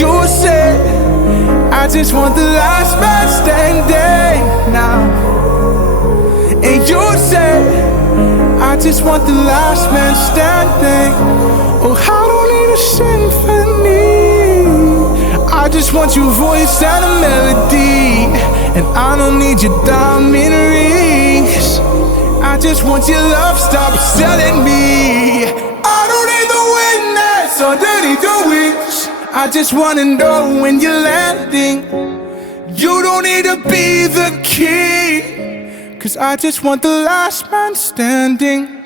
you said, I just want the last man standing now. And you said, I just want the last man standing. Oh, I don't need a symphony, I just want your voice and a melody. And I don't need your diamond rings, I just want your love, stop selling me. I don't need the witness underneath the wings, I just wanna know when you're landing. You don't need to be the king, 'cause I just want the last man standing.